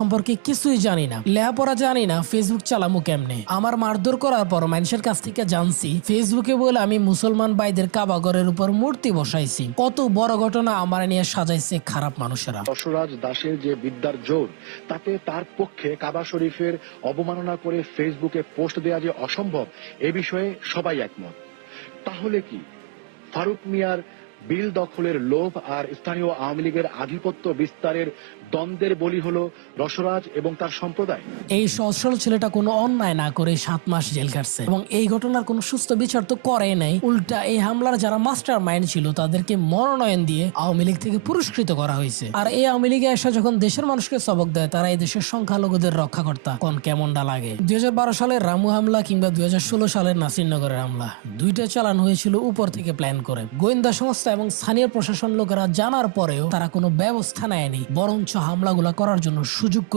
সম্পর্কে কিছুই জানি না, লেখাপড়া জানি না, ফেসবুক চালামু কেমনে। আমার মারধর করার পর মানুষের কাছ থেকে জানছি ফেসবুকে বলে আমি মুসলমান ভাইদের কাবাগরের উপর মূর্তি বসাইছি। কত বড় ঘটনা আমার নিয়ে সাজাইছে খারাপ মানুষেরা। যশোরাজ দাসের যে বিদ্যার জোর, তাতে তার পক্ষে কাবা শরীফের অবমাননা করে ফেসবুকে পোস্ট দেওয়া যে অসম্ভব, এ বিষয়ে সবাই একমত। তাহলে কি ফারুক মিয়ার বিল দখলের লোভ আর স্থানীয় আওয়ামী লীগের আধিপত্য বিস্তারের দ্বন্দ্বের বলি হলো রসরাজ এবং তার সম্প্রদায়? এই সচ্ছল ছেলেটা কোনো অন্যায় না করে 7 মাস জেল কাটছে এবং এই ঘটনার কোনো সুস্থ বিচার তো করে নাই। উল্টা এই হামলার যারা মাস্টার মাইন্ড ছিল তাদেরকে মনোনয়ন দিয়ে আওয়ামী লীগ থেকে পুরস্কৃত করা হয়েছে। আর এই আওয়ামী লীগে এসে যখন দেশের মানুষকে সবক দেয়, তারা এই দেশের সংখ্যালঘুদের রক্ষাকর্তা, কোন কেমনটা লাগে। 2012 সালের রামু হামলা কিংবা 2016 সালের নাসিরনগরের হামলা, দুইটা চালানো হয়েছিল উপর থেকে প্ল্যান করে। গোয়েন্দা সংস্থা এবং স্থানীয় প্রশাসন লোকেরা জানার পরেও তারা কোনো ব্যবস্থা নেয়নি, বরঞ্চ হামলাগুলা করার জন্য সুযোগ